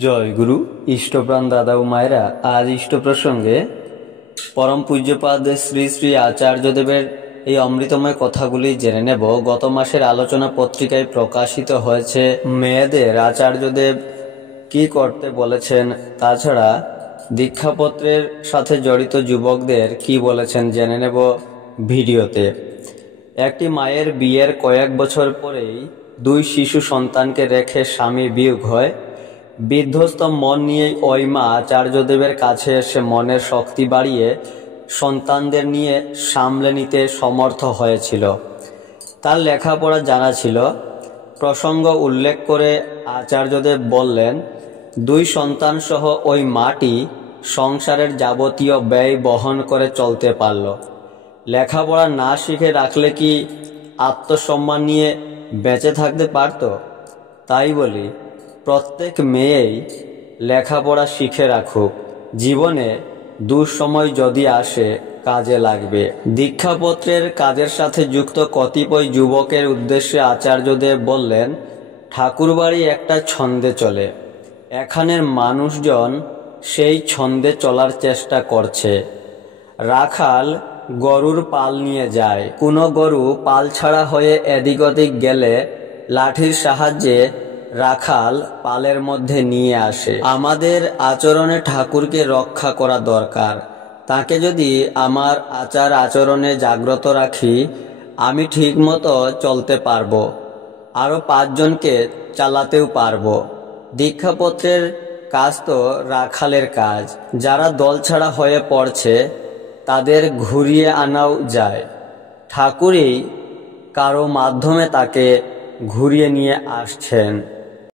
জয় গুরু ইষ্টপ্রাণ দাদা ও মায়েরা, আজ ইষ্ট প্রসঙ্গে পরম পূজ্যপাদ শ্রী শ্রী আচার্যদেবের এই অমৃতময় কথাগুলি জেনে নেব। গত মাসের আলোচনা পত্রিকায় প্রকাশিত হয়েছে মেয়েদের আচার্যদেব কি করতে বলেছেন, তাছাড়া দীক্ষাপত্রের সাথে জড়িত যুবকদের কি বলেছেন জেনে নেব ভিডিওতে। একটি মায়ের বিয়ের কয়েক বছর পরেই দুই শিশু সন্তানকে রেখে স্বামী বিয়োগ হয়। বিধ্বস্ত মন নিয়েই ওই মা আচার্যদেবের কাছে এসে মনের শক্তি বাড়িয়ে সন্তানদের নিয়ে সামলে নিতে সমর্থ হয়েছিল। তার লেখাপড়া জানা ছিল। প্রসঙ্গ উল্লেখ করে আচার্যদেব বললেন, দুই সন্তান সহ ওই মাটি সংসারের যাবতীয় ব্যয় বহন করে চলতে পারল। লেখাপড়া না শিখে রাখলে কি আত্মসম্মান নিয়ে বেঁচে থাকতে পারত? তাই বলি, প্রত্যেক মেয়েই লেখাপড়া শিখে রাখুক, জীবনে দুঃসময় যদি আসে কাজে লাগবে। দীক্ষাপত্রের কাজের সাথে যুক্ত কতিপয় যুবকের উদ্দেশ্যে আচার্যদেব বললেন, ঠাকুরবাড়ি একটা ছন্দে চলে। এখানের মানুষজন সেই ছন্দে চলার চেষ্টা করছে। রাখাল গরুর পাল নিয়ে যায়, কোনো গরু পাল ছাড়া হয়ে এদিক ওদিক গেলে লাঠির সাহায্যে রাখাল পালের মধ্যে নিয়ে আসে। আমাদের আচরণে ঠাকুরকে রক্ষা করা দরকার। তাকে যদি আমার আচার আচরণে জাগ্রত রাখি, আমি ঠিকমতো চলতে পারবো, আরও 5 জনকে চালাতেও পারবো। দীক্ষাপত্রের কাজ তো রাখালের কাজ। যারা দলছাড়া হয়ে পড়ছে তাদের ঘুরিয়ে আনাও যায়। ঠাকুরই কারো মাধ্যমে তাকে ঘুরিয়ে নিয়ে আসছেন।